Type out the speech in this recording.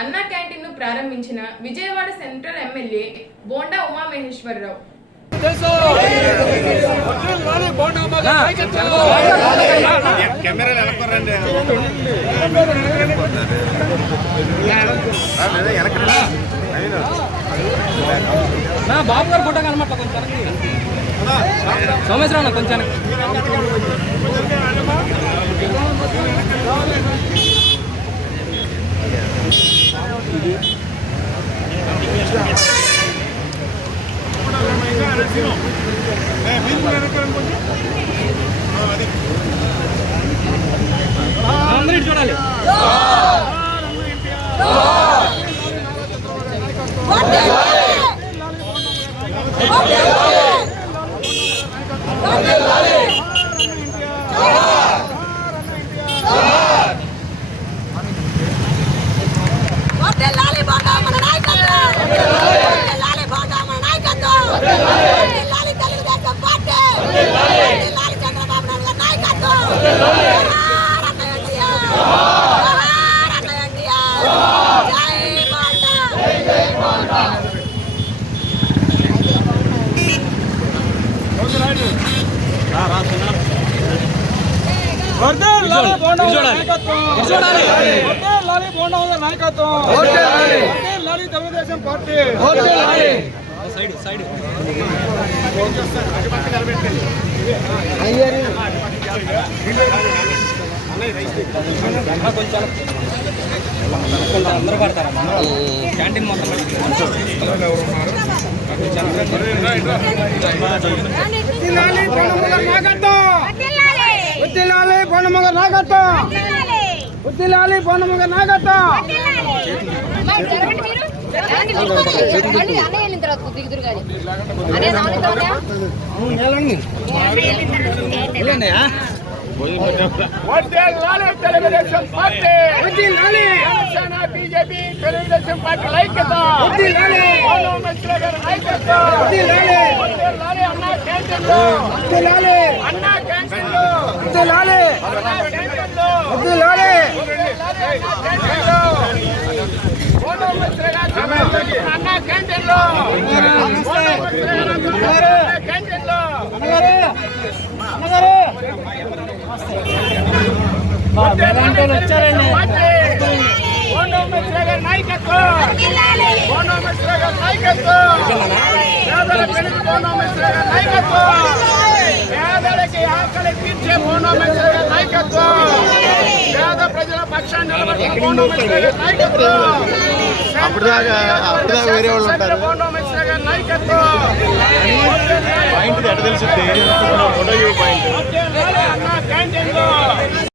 అన్నా క్యాంటీన్ ను ప్రారంభించిన విజయవాడ సెంట్రల్ ఎమ్మెల్యే బోండా ఉమామహేశ్వరరావు. బాబు గారు ఫోటో కనమాట కొంచెం సోమేశ్వరరావు కొంచెం అందరూ చూడాలి. తెలుగుదేశం పార్టీ అందరూ పడతారా క్యాంటీన్ మొత్తం Telugu Desam party BJP Telugu Desam party ఐక్యత అన్నా పేదలకి ఆకలి తీర్చే నాయకత్వం, పేద ప్రజల పక్షాన్ని నాయకత్వం, వేరే వాళ్ళు ఉంటారు నాయకత్వం అన్నా క్యాంటీన్లో